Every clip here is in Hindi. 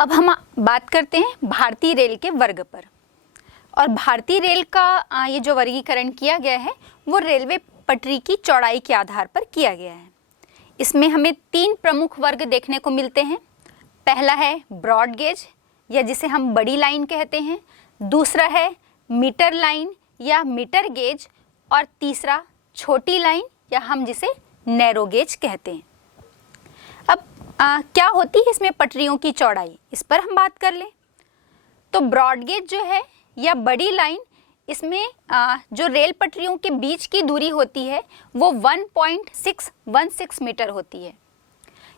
अब हम बात करते हैं भारतीय रेल के वर्ग पर। और भारतीय रेल का ये जो वर्गीकरण किया गया है वो रेलवे पटरी की चौड़ाई के आधार पर किया गया है। इसमें हमें 3 प्रमुख वर्ग देखने को मिलते हैं। पहला है ब्रॉड गेज या जिसे हम बड़ी लाइन कहते हैं, दूसरा है मीटर लाइन या मीटर गेज, और तीसरा छोटी लाइन या हम जिसे नैरो गेज कहते हैं। अब क्या होती है इसमें पटरियों की चौड़ाई, इस पर हम बात कर लें तो ब्रॉड गेज जो है या बड़ी लाइन, इसमें जो रेल पटरियों के बीच की दूरी होती है वो 1.616 मीटर होती है।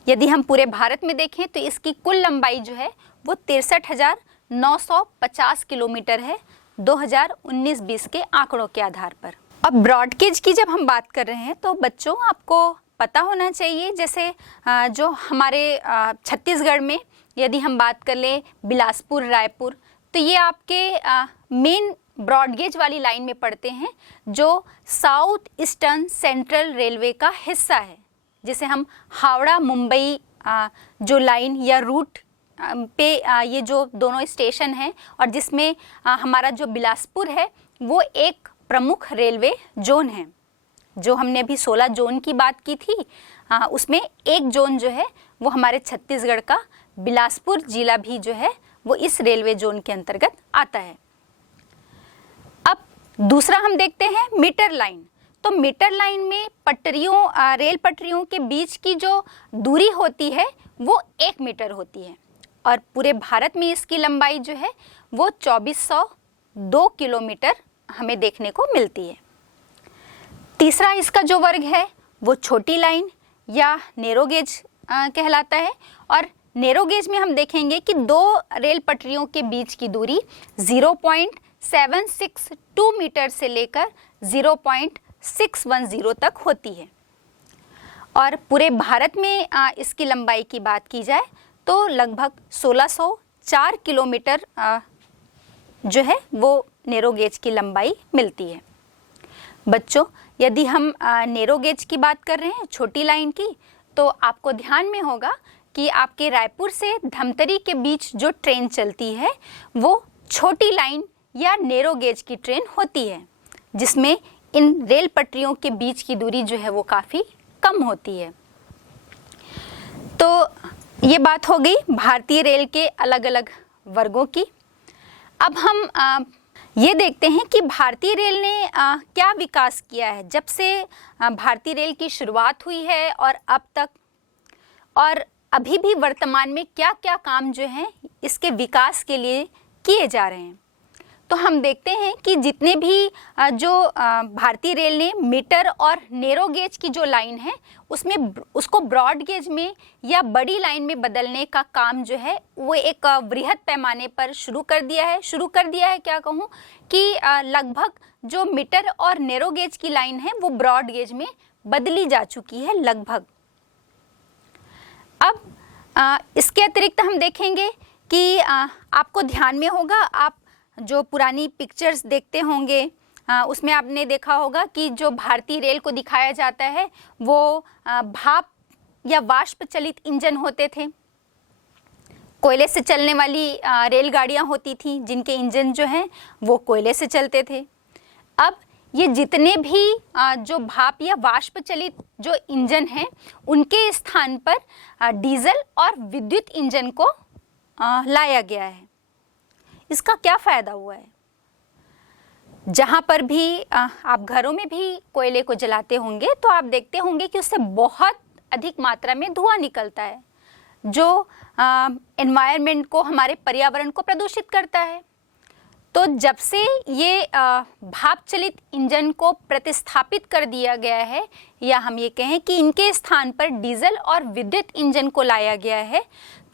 यदि हम पूरे भारत में देखें तो इसकी कुल लंबाई जो है वो 63,950 किलोमीटर है 2019-20 के आंकड़ों के आधार पर। अब ब्रॉड गेज की जब हम बात कर रहे हैं तो बच्चों आपको पता होना चाहिए, जैसे जो हमारे छत्तीसगढ़ में यदि हम बात कर लें बिलासपुर, रायपुर, तो ये आपके मेन ब्रॉड गेज वाली लाइन में पड़ते हैं जो साउथ ईस्टर्न सेंट्रल रेलवे का हिस्सा है, जिसे हम हावड़ा मुंबई जो लाइन या रूट पे ये जो दोनों स्टेशन हैं, और जिसमें हमारा जो बिलासपुर है वो एक प्रमुख रेलवे जोन है। जो हमने अभी 16 जोन की बात की थी, उसमें एक जोन जो है वो हमारे छत्तीसगढ़ का बिलासपुर जिला भी जो है वो इस रेलवे जोन के अंतर्गत आता है। अब दूसरा हम देखते हैं मीटर लाइन। तो मीटर लाइन में पटरियों रेल पटरियों के बीच की जो दूरी होती है वो 1 मीटर होती है, और पूरे भारत में इसकी लंबाई जो है वो 2402 किलोमीटर हमें देखने को मिलती है। तीसरा इसका जो वर्ग है वो छोटी लाइन या नैरो गेज कहलाता है, और नैरो गेज में हम देखेंगे कि 2 रेल पटरियों के बीच की दूरी 0.762 मीटर से लेकर 0.610 तक होती है। और पूरे भारत में इसकी लंबाई की बात की जाए तो लगभग 1604 किलोमीटर जो है वो नैरो गेज की लंबाई मिलती है। बच्चों, यदि हम नैरो गेज की बात कर रहे हैं, छोटी लाइन की, तो आपको ध्यान में होगा कि आपके रायपुर से धमतरी के बीच जो ट्रेन चलती है वो छोटी लाइन या नैरो गेज की ट्रेन होती है, जिसमें इन रेल पटरियों के बीच की दूरी जो है वो काफ़ी कम होती है। तो ये बात हो गई भारतीय रेल के अलग अलग वर्गों की। अब हम ये देखते हैं कि भारतीय रेल ने क्या विकास किया है जब से भारतीय रेल की शुरुआत हुई है और अब तक, और अभी भी वर्तमान में क्या क्या काम जो हैं इसके विकास के लिए किए जा रहे हैं। तो हम देखते हैं कि जितने भी जो भारतीय रेल ने मीटर और नैरो गेज की जो लाइन है उसमें उसको ब्रॉड गेज में या बड़ी लाइन में बदलने का काम जो है वो एक वृहद पैमाने पर शुरू कर दिया है क्या कहूँ कि लगभग जो मीटर और नैरो गेज की लाइन है वो ब्रॉड गेज में बदली जा चुकी है लगभग। अब इसके अतिरिक्त हम देखेंगे कि आपको ध्यान में होगा, आप जो पुरानी पिक्चर्स देखते होंगे उसमें आपने देखा होगा कि जो भारतीय रेल को दिखाया जाता है वो भाप या वाष्प चलित इंजन होते थे। कोयले से चलने वाली रेलगाड़ियां होती थी जिनके इंजन जो हैं वो कोयले से चलते थे। अब ये जितने भी जो भाप या वाष्प चलित जो इंजन हैं उनके स्थान पर डीजल और विद्युत इंजन को लाया गया है। इसका क्या फ़ायदा हुआ है? जहाँ पर भी आप घरों में भी कोयले को जलाते होंगे तो आप देखते होंगे कि उससे बहुत अधिक मात्रा में धुआं निकलता है जो एनवायरनमेंट को, हमारे पर्यावरण को प्रदूषित करता है। तो जब से ये भाप चलित इंजन को प्रतिस्थापित कर दिया गया है, या हम ये कहें कि इनके स्थान पर डीजल और विद्युत इंजन को लाया गया है,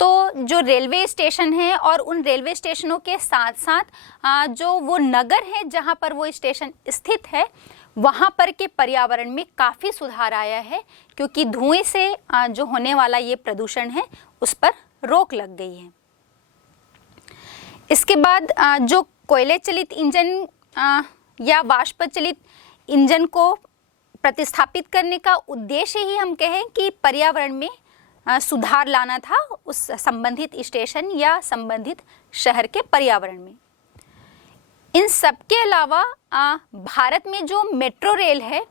तो जो रेलवे स्टेशन है और उन रेलवे स्टेशनों के साथ साथ जो वो नगर है जहाँ पर वो स्टेशन स्थित है वहाँ पर के पर्यावरण में काफ़ी सुधार आया है, क्योंकि धुएं से जो होने वाला ये प्रदूषण है उस पर रोक लग गई है। इसके बाद जो कोयले चलित इंजन या वाष्प चलित इंजन को प्रतिस्थापित करने का उद्देश्य ही हम कहें कि पर्यावरण में सुधार लाना था उस संबंधित स्टेशन या संबंधित शहर के पर्यावरण में। इन सब के अलावा भारत में जो मेट्रो रेल है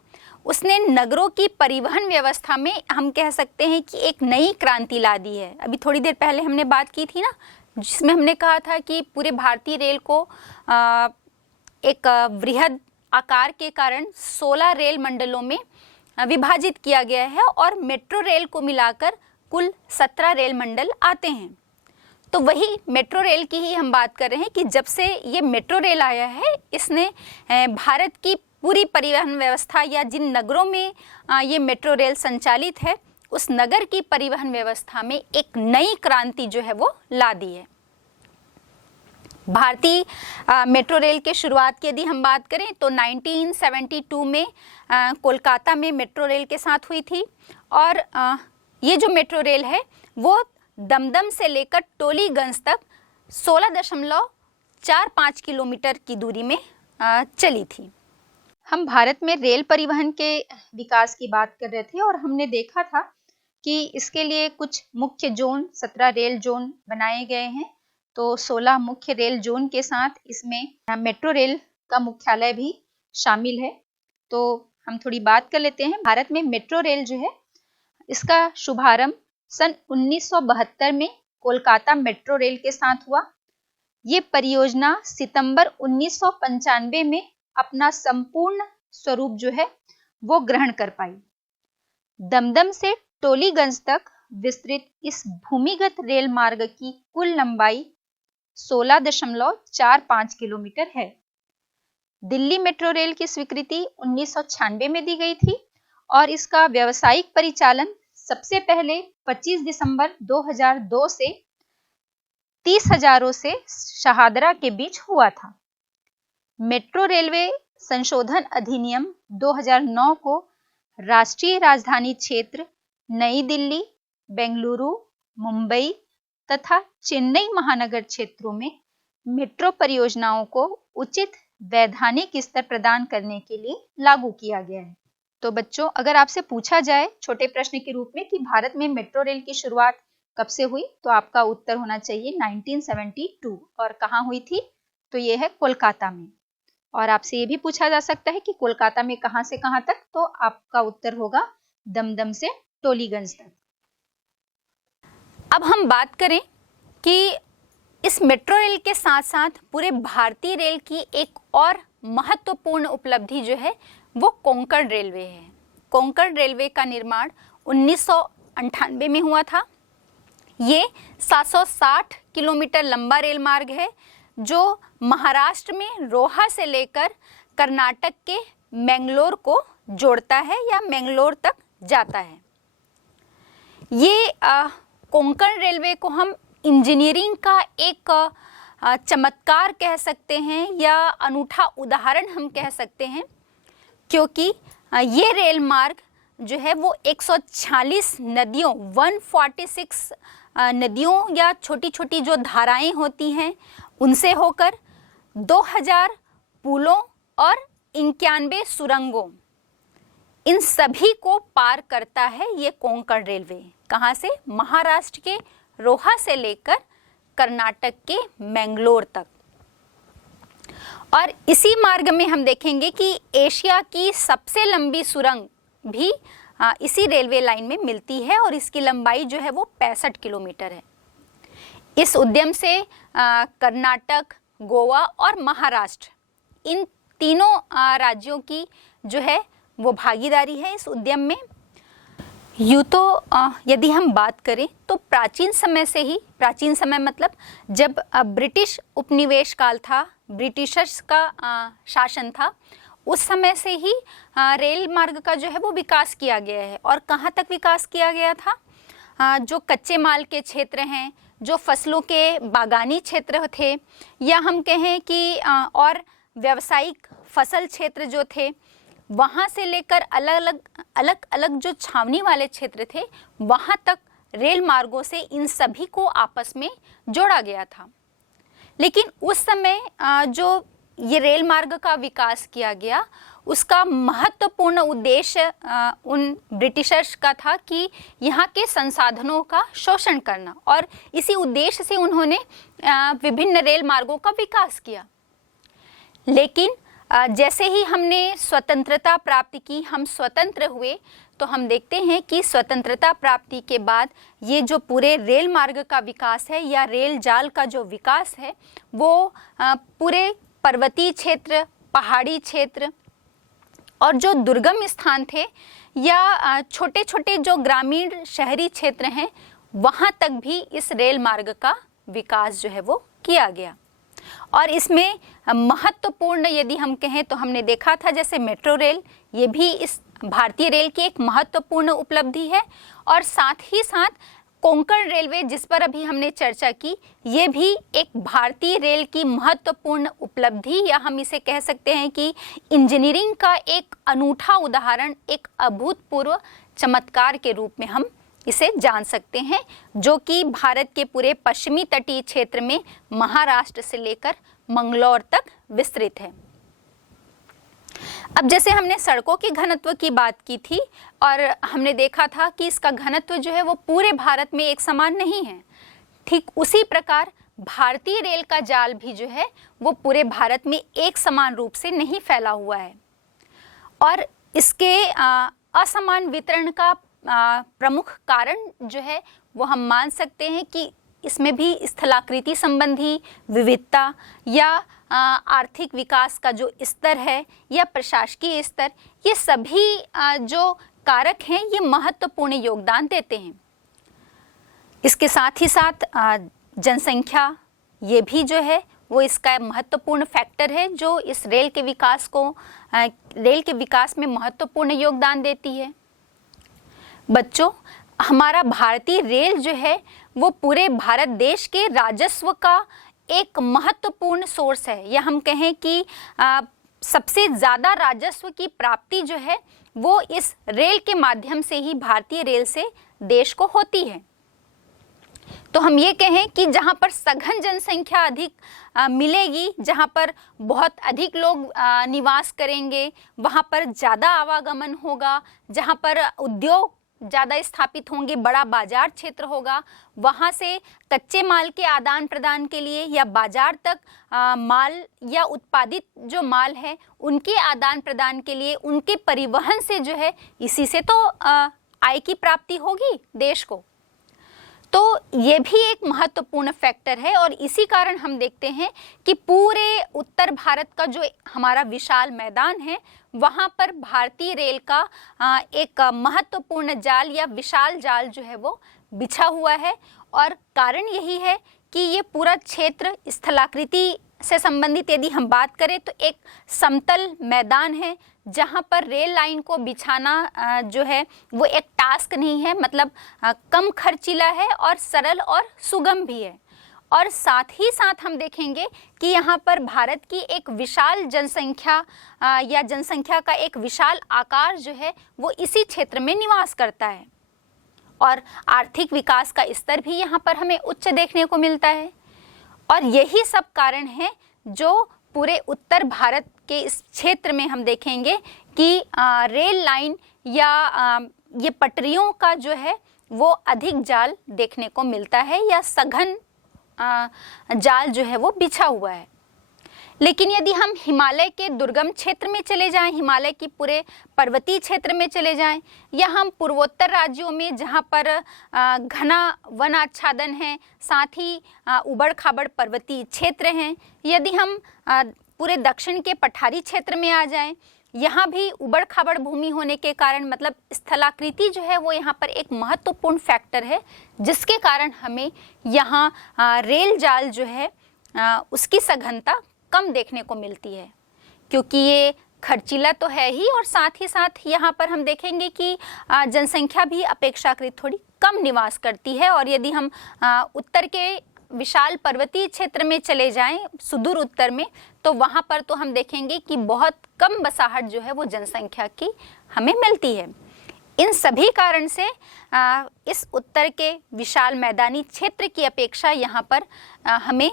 उसने नगरों की परिवहन व्यवस्था में हम कह सकते हैं कि एक नई क्रांति ला दी है। अभी थोड़ी देर पहले हमने बात की थी ना, जिसमें हमने कहा था कि पूरे भारतीय रेल को एक वृहद आकार के कारण 16 रेल मंडलों में विभाजित किया गया है और मेट्रो रेल को मिलाकर कुल 17 रेल मंडल आते हैं। तो वही मेट्रो रेल की ही हम बात कर रहे हैं कि जब से ये मेट्रो रेल आया है इसने भारत की पूरी परिवहन व्यवस्था या जिन नगरों में ये मेट्रो रेल संचालित है उस नगर की परिवहन व्यवस्था में एक नई क्रांति जो है वो ला दी है। भारतीय मेट्रो रेल के शुरुआत की यदि हम बात करें तो 1972 में कोलकाता में मेट्रो रेल के साथ हुई थी और ये जो मेट्रो रेल है वो दमदम से लेकर टोलीगंज तक 16.45 किलोमीटर की दूरी में चली थी। हम भारत में रेल परिवहन के विकास की बात कर रहे थे और हमने देखा था कि इसके लिए कुछ मुख्य जोन 17 रेल जोन बनाए गए हैं। तो 16 मुख्य रेल जोन के साथ इसमें मेट्रो रेल का मुख्यालय भी शामिल है। तो हम थोड़ी बात कर लेते हैं। भारत में मेट्रो रेल जो है इसका शुभारंभ सन 1972 में कोलकाता मेट्रो रेल के साथ हुआ। ये परियोजना सितंबर 1995 में अपना संपूर्ण स्वरूप जो है वो ग्रहण कर पाई। दमदम से टोलीगंज तक विस्तृत इस भूमिगत रेल मार्ग की कुल लंबाई 16.45 किलोमीटर है। दिल्ली मेट्रो रेल की स्वीकृति 1996 में दी गई थी और इसका व्यावसायिक परिचालन सबसे पहले 25 दिसंबर 2002 से 30 हजारों से शहादरा के बीच हुआ था। मेट्रो रेलवे संशोधन अधिनियम 2009 को राष्ट्रीय राजधानी क्षेत्र नई दिल्ली, बेंगलुरु, मुंबई तथा चेन्नई महानगर क्षेत्रों में मेट्रो परियोजनाओं को उचित वैधानिक स्तर प्रदान करने के लिए लागू किया गया है। तो बच्चों, अगर आपसे पूछा जाए छोटे प्रश्न के रूप में कि भारत में मेट्रो रेल की शुरुआत कब से हुई, तो आपका उत्तर होना चाहिए 1972। और कहाँ हुई थी? तो ये है कोलकाता में। और आपसे ये भी पूछा जा सकता है कि कोलकाता में कहाँ से कहाँ तक, तो आपका उत्तर होगा दमदम से टोलीगंज तक। अब हम बात करें कि इस मेट्रो रेल के साथ साथ पूरे भारतीय रेल की एक और महत्वपूर्ण उपलब्धि जो है वो कोंकण रेलवे है। कोंकण रेलवे का निर्माण 1998 में हुआ था। ये 760 किलोमीटर लंबा रेल मार्ग है जो महाराष्ट्र में रोहा से लेकर कर्नाटक के मैंगलोर को जोड़ता है या मैंगलोर तक जाता है। ये कोंकण रेलवे को हम इंजीनियरिंग का एक चमत्कार कह सकते हैं या अनूठा उदाहरण हम कह सकते हैं, क्योंकि ये रेल मार्ग जो है वो 146 नदियों 146 नदियों या छोटी छोटी जो धाराएं होती हैं उनसे होकर 2000 पुलों और 91 सुरंगों, इन सभी को पार करता है ये कोंकण रेलवे। कहाँ से? महाराष्ट्र के रोहा से लेकर कर्नाटक के मैंगलोर तक। और इसी मार्ग में हम देखेंगे कि एशिया की सबसे लंबी सुरंग भी इसी रेलवे लाइन में मिलती है और इसकी लंबाई जो है वो 65 किलोमीटर है। इस उद्यम से कर्नाटक, गोवा और महाराष्ट्र, इन तीनों राज्यों की जो है वो भागीदारी है इस उद्यम में। यूँ तो यदि हम बात करें तो प्राचीन समय से ही, प्राचीन समय मतलब जब ब्रिटिश उपनिवेश काल था, ब्रिटिशर्स का शासन था, उस समय से ही रेल मार्ग का जो है वो विकास किया गया है। और कहाँ तक विकास किया गया था? जो कच्चे माल के क्षेत्र हैं, जो फसलों के बागानी क्षेत्र थे, या हम कहें कि और व्यावसायिक फसल क्षेत्र जो थे, वहाँ से लेकर अलग अलग जो छावनी वाले क्षेत्र थे वहाँ तक रेल मार्गों से इन सभी को आपस में जोड़ा गया था। लेकिन उस समय जो ये रेल मार्ग का विकास किया गया, उसका महत्वपूर्ण उद्देश्य उन ब्रिटिशर्स का था कि यहाँ के संसाधनों का शोषण करना, और इसी उद्देश्य से उन्होंने विभिन्न रेल मार्गों का विकास किया। लेकिन जैसे ही हमने स्वतंत्रता प्राप्ति की, हम स्वतंत्र हुए, तो हम देखते हैं कि स्वतंत्रता प्राप्ति के बाद ये जो पूरे रेल मार्ग का विकास है या रेल जाल का जो विकास है, वो पूरे पर्वतीय क्षेत्र, पहाड़ी क्षेत्र और जो दुर्गम स्थान थे या छोटे छोटे जो ग्रामीण शहरी क्षेत्र हैं, वहाँ तक भी इस रेल मार्ग का विकास जो है वो किया गया। और इसमें महत्वपूर्ण यदि हम कहें तो हमने देखा था जैसे मेट्रो रेल, ये भी इस भारतीय रेल की एक महत्वपूर्ण उपलब्धि है। और साथ ही साथ कोंकण रेलवे, जिस पर अभी हमने चर्चा की, ये भी एक भारतीय रेल की महत्वपूर्ण उपलब्धि, या हम इसे कह सकते हैं कि इंजीनियरिंग का एक अनूठा उदाहरण, एक अभूतपूर्व चमत्कार के रूप में हम इसे जान सकते हैं, जो कि भारत के पूरे पश्चिमी तटीय क्षेत्र में महाराष्ट्र से लेकर मंगलौर तक विस्तृत है। अब जैसे हमने सड़कों की घनत्व की बात की थी और हमने देखा था कि इसका घनत्व जो है वो पूरे भारत में एक समान नहीं है, ठीक उसी प्रकार भारतीय रेल का जाल भी जो है वो पूरे भारत में एक समान रूप से नहीं फैला हुआ है। और इसके असमान वितरण का प्रमुख कारण जो है वो हम मान सकते हैं कि इसमें भी स्थलाकृति संबंधी विविधता या आर्थिक विकास का जो स्तर है या प्रशासकीय स्तर, ये सभी जो कारक हैं ये महत्वपूर्ण योगदान देते हैं। इसके साथ ही साथ जनसंख्या, ये भी जो है वो इसका महत्वपूर्ण फैक्टर है जो इस रेल के विकास में महत्वपूर्ण योगदान देती है। बच्चों, हमारा भारतीय रेल जो है वो पूरे भारत देश के राजस्व का एक महत्वपूर्ण सोर्स है, या हम कहें कि सबसे ज़्यादा राजस्व की प्राप्ति जो है वो इस रेल के माध्यम से ही भारतीय रेल से देश को होती है। तो हम ये कहें कि जहाँ पर सघन जनसंख्या अधिक मिलेगी, जहाँ पर बहुत अधिक लोग निवास करेंगे, वहाँ पर ज़्यादा आवागमन होगा, जहाँ पर उद्योग ज़्यादा स्थापित होंगे, बड़ा बाजार क्षेत्र होगा, वहाँ से कच्चे माल के आदान प्रदान के लिए या बाजार तक माल या उत्पादित जो माल है उनके आदान प्रदान के लिए, उनके परिवहन से जो है, इसी से तो आय की प्राप्ति होगी देश को। तो ये भी एक महत्वपूर्ण फैक्टर है। और इसी कारण हम देखते हैं कि पूरे उत्तर भारत का जो हमारा विशाल मैदान है, वहाँ पर भारतीय रेल का एक महत्वपूर्ण जाल या विशाल जाल जो है वो बिछा हुआ है। और कारण यही है कि ये पूरा क्षेत्र स्थलाकृति से संबंधित यदि हम बात करें तो एक समतल मैदान है, जहाँ पर रेल लाइन को बिछाना जो है वो एक टास्क नहीं है, मतलब कम खर्चीला है और सरल और सुगम भी है। और साथ ही साथ हम देखेंगे कि यहाँ पर भारत की एक विशाल जनसंख्या या जनसंख्या का एक विशाल आकार जो है वो इसी क्षेत्र में निवास करता है। और आर्थिक विकास का स्तर भी यहाँ पर हमें उच्च देखने को मिलता है। और यही सब कारण है जो पूरे उत्तर भारत के इस क्षेत्र में हम देखेंगे कि रेल लाइन या ये पटरियों का जो है वो अधिक जाल देखने को मिलता है, या सघन जाल जो है वो बिछा हुआ है। लेकिन यदि हम हिमालय के दुर्गम क्षेत्र में चले जाएं, हिमालय की पूरे पर्वतीय क्षेत्र में चले जाएं, या हम पूर्वोत्तर राज्यों में जहां पर घना वन आच्छादन है, साथ ही उबड़ खाबड़ पर्वतीय क्षेत्र हैं, यदि हम पूरे दक्षिण के पठारी क्षेत्र में आ जाएं, यहाँ भी उबड़ खाबड़ भूमि होने के कारण, मतलब स्थलाकृति जो है वो यहाँ पर एक महत्वपूर्ण फैक्टर है, जिसके कारण हमें यहाँ रेल जाल जो है उसकी सघनता कम देखने को मिलती है, क्योंकि ये खर्चीला तो है ही, और साथ ही साथ यहाँ पर हम देखेंगे कि जनसंख्या भी अपेक्षाकृत थोड़ी कम निवास करती है। और यदि हम उत्तर के विशाल पर्वतीय क्षेत्र में चले जाएं, सुदूर उत्तर में, तो वहाँ पर तो हम देखेंगे कि बहुत कम बसाहट जो है वो जनसंख्या की हमें मिलती है। इन सभी कारण से इस उत्तर के विशाल मैदानी क्षेत्र की अपेक्षा यहाँ पर हमें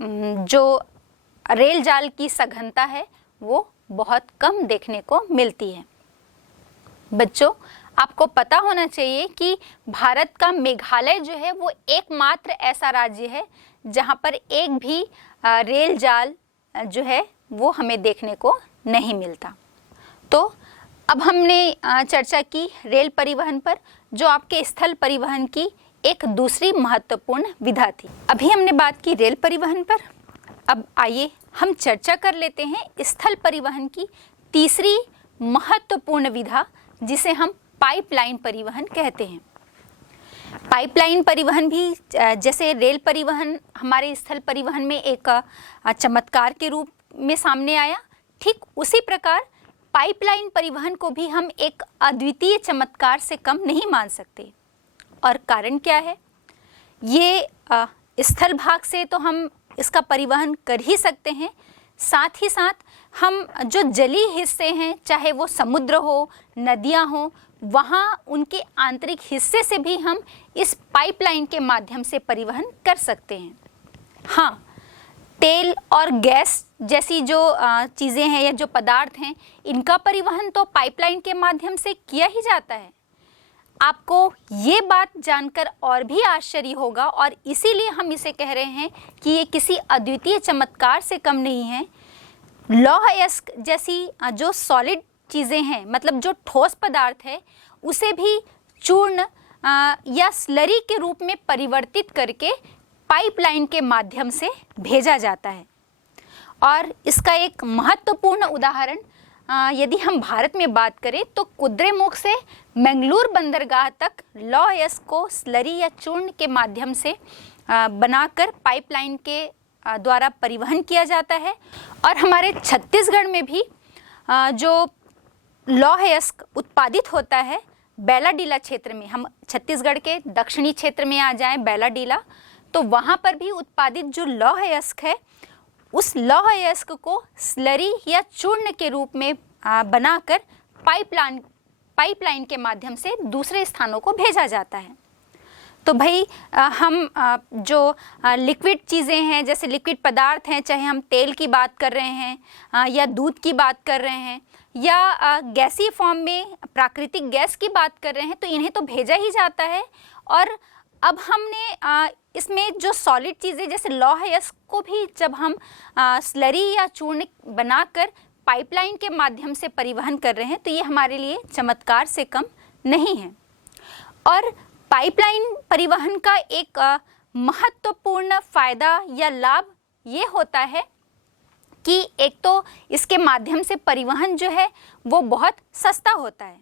जो रेल जाल की सघनता है वो बहुत कम देखने को मिलती है। बच्चों, आपको पता होना चाहिए कि भारत का मेघालय जो है वो एकमात्र ऐसा राज्य है जहाँ पर एक भी रेल जाल जो है वो हमें देखने को नहीं मिलता। तो अब हमने चर्चा की रेल परिवहन पर, जो आपके स्थल परिवहन की एक दूसरी महत्वपूर्ण विधा थी। अभी हमने बात की रेल परिवहन पर, अब आइए हम चर्चा कर लेते हैं स्थल परिवहन की तीसरी महत्वपूर्ण विधा, जिसे हम पाइपलाइन परिवहन कहते हैं। पाइपलाइन परिवहन भी जैसे रेल परिवहन हमारे स्थल परिवहन में एक चमत्कार के रूप में सामने आया, ठीक उसी प्रकार पाइपलाइन परिवहन को भी हम एक अद्वितीय चमत्कार से कम नहीं मान सकते। और कारण क्या है? ये स्थल भाग से तो हम इसका परिवहन कर ही सकते हैं, साथ ही साथ हम जो जलीय हिस्से हैं, चाहे वो समुद्र हो, नदियां हो, वहाँ उनके आंतरिक हिस्से से भी हम इस पाइपलाइन के माध्यम से परिवहन कर सकते हैं। हाँ, तेल और गैस जैसी जो चीज़ें हैं या जो पदार्थ हैं, इनका परिवहन तो पाइपलाइन के माध्यम से किया ही जाता है। आपको ये बात जानकर और भी आश्चर्य होगा, और इसीलिए हम इसे कह रहे हैं कि ये किसी अद्वितीय चमत्कार से कम नहीं है। लौह अयस्क जैसी जो सॉलिड चीज़ें हैं, मतलब जो ठोस पदार्थ है, उसे भी चूर्ण या स्लरी के रूप में परिवर्तित करके पाइपलाइन के माध्यम से भेजा जाता है। और इसका एक महत्वपूर्ण उदाहरण यदि हम भारत में बात करें तो कुद्रेमुख से मंगलूर बंदरगाह तक लौह अयस्क को स्लरी या चूर्ण के माध्यम से बनाकर पाइपलाइन के द्वारा परिवहन किया जाता है। और हमारे छत्तीसगढ़ में भी जो लौह अयस्क उत्पादित होता है बैलाडीला क्षेत्र में, हम छत्तीसगढ़ के दक्षिणी क्षेत्र में आ जाएं बैलाडीला, तो वहाँ पर भी उत्पादित जो लौह अयस्क है, उस लौह अयस्क को स्लरी या चूर्ण के रूप में बनाकर पाइपलाइन के माध्यम से दूसरे स्थानों को भेजा जाता है। तो भाई हम जो लिक्विड चीज़ें हैं, जैसे लिक्विड पदार्थ हैं, चाहे हम तेल की बात कर रहे हैं या दूध की बात कर रहे हैं या गैसीय फॉर्म में प्राकृतिक गैस की बात कर रहे हैं, तो इन्हें तो भेजा ही जाता है। और अब हमने इसमें जो सॉलिड चीज़ें जैसे लौह अयस्क को भी जब हम स्लरी या चूर्ण बनाकर पाइपलाइन के माध्यम से परिवहन कर रहे हैं, तो ये हमारे लिए चमत्कार से कम नहीं है। और पाइपलाइन परिवहन का एक महत्वपूर्ण फ़ायदा या लाभ ये होता है कि एक तो इसके माध्यम से परिवहन जो है वो बहुत सस्ता होता है।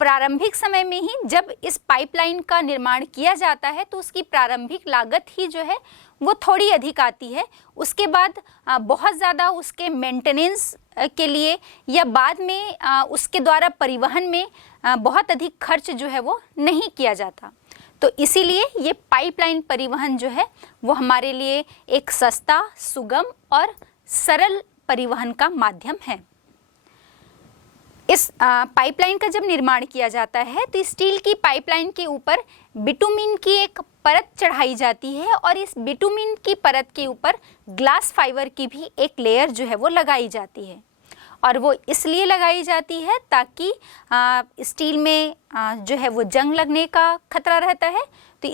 प्रारंभिक समय में ही जब इस पाइपलाइन का निर्माण किया जाता है तो उसकी प्रारंभिक लागत ही जो है वो थोड़ी अधिक आती है। उसके बाद बहुत ज़्यादा उसके मेंटेनेंस के लिए या बाद में उसके द्वारा परिवहन में बहुत अधिक खर्च जो है वो नहीं किया जाता। तो इसीलिए ये पाइपलाइन परिवहन जो है वो हमारे लिए एक सस्ता, सुगम और सरल परिवहन का माध्यम है। इस पाइपलाइन का जब निर्माण किया जाता है तो स्टील की पाइपलाइन के ऊपर बिटुमिन की एक परत चढ़ाई जाती है, और इस बिटुमिन की परत के ऊपर ग्लास फाइबर की भी एक लेयर जो है वो लगाई जाती है। और वो इसलिए लगाई जाती है ताकि स्टील में जो है वो जंग लगने का खतरा रहता है, तो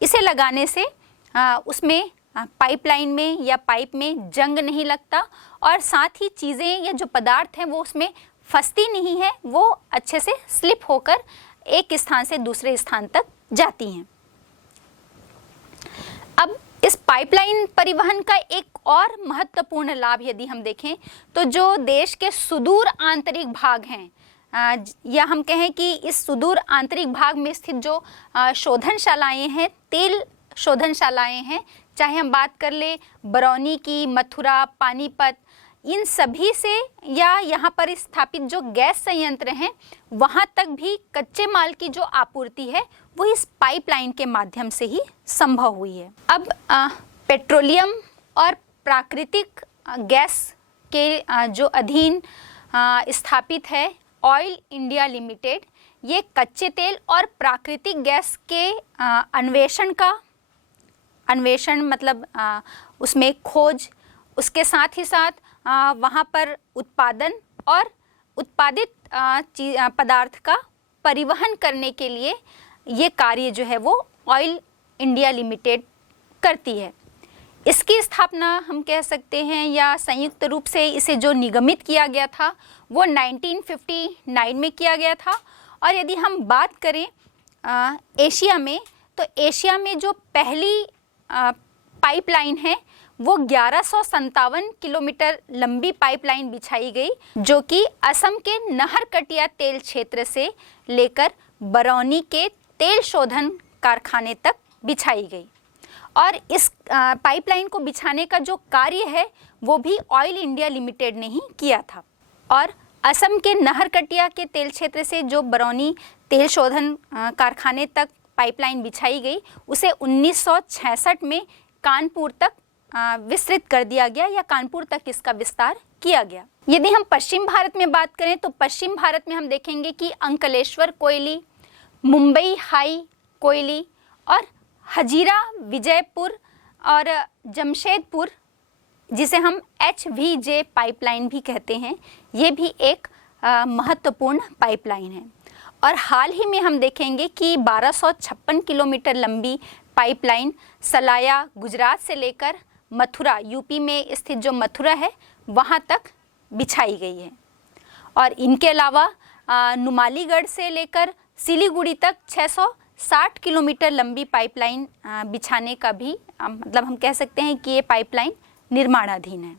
इसे लगाने से उसमें पाइपलाइन में या पाइप में जंग नहीं लगता, और साथ ही चीज़ें या जो पदार्थ हैं वो उसमें फंसती नहीं है, वो अच्छे से स्लिप होकर एक स्थान से दूसरे स्थान तक जाती हैं। अब इस पाइपलाइन परिवहन का एक और महत्वपूर्ण लाभ यदि हम देखें तो जो देश के सुदूर आंतरिक भाग हैं या हम कहें कि इस सुदूर आंतरिक भाग में स्थित जो शोधनशालाएं हैं, तेल शोधनशालाएं हैं, चाहे हम बात कर ले बरौनी की, मथुरा, पानीपत, इन सभी से या यहाँ पर स्थापित जो गैस संयंत्र हैं वहाँ तक भी कच्चे माल की जो आपूर्ति है वो इस पाइपलाइन के माध्यम से ही संभव हुई है। अब पेट्रोलियम और प्राकृतिक गैस के जो अधीन स्थापित है ऑयल इंडिया लिमिटेड, ये कच्चे तेल और प्राकृतिक गैस के अन्वेषण मतलब उसमें खोज उसके साथ ही साथ वहाँ पर उत्पादन और उत्पादित पदार्थ का परिवहन करने के लिए ये कार्य जो है वो ऑयल इंडिया लिमिटेड करती है। इसकी स्थापना हम कह सकते हैं या संयुक्त रूप से इसे जो निगमित किया गया था वो 1959 में किया गया था। और यदि हम बात करें एशिया में, तो एशिया में जो पहली पाइपलाइन है वो 1157 किलोमीटर लंबी पाइपलाइन बिछाई गई, जो कि असम के नहरकटिया तेल क्षेत्र से लेकर बरौनी के तेल शोधन कारखाने तक बिछाई गई। और इस पाइपलाइन को बिछाने का जो कार्य है वो भी ऑयल इंडिया लिमिटेड ने ही किया था। और असम के नहरकटिया के तेल क्षेत्र से जो बरौनी तेल शोधन कारखाने तक पाइपलाइन बिछाई गई, उसे 1966 में कानपुर तक विस्तृत कर दिया गया या कानपुर तक इसका विस्तार किया गया। यदि हम पश्चिम भारत में बात करें तो पश्चिम भारत में हम देखेंगे कि अंकलेश्वर कोयली, मुंबई हाई कोयली और हजीरा विजयपुर और जमशेदपुर, जिसे हम HVJ पाइपलाइन भी कहते हैं, ये भी एक महत्वपूर्ण पाइपलाइन है। और हाल ही में हम देखेंगे कि 1256 किलोमीटर लंबी पाइपलाइन सलाया गुजरात से लेकर मथुरा यूपी में स्थित जो मथुरा है वहाँ तक बिछाई गई है। और इनके अलावा नुमालीगढ़ से लेकर सिलीगुड़ी तक 660 किलोमीटर लंबी पाइपलाइन बिछाने का भी मतलब हम कह सकते हैं कि ये पाइपलाइन निर्माणाधीन है।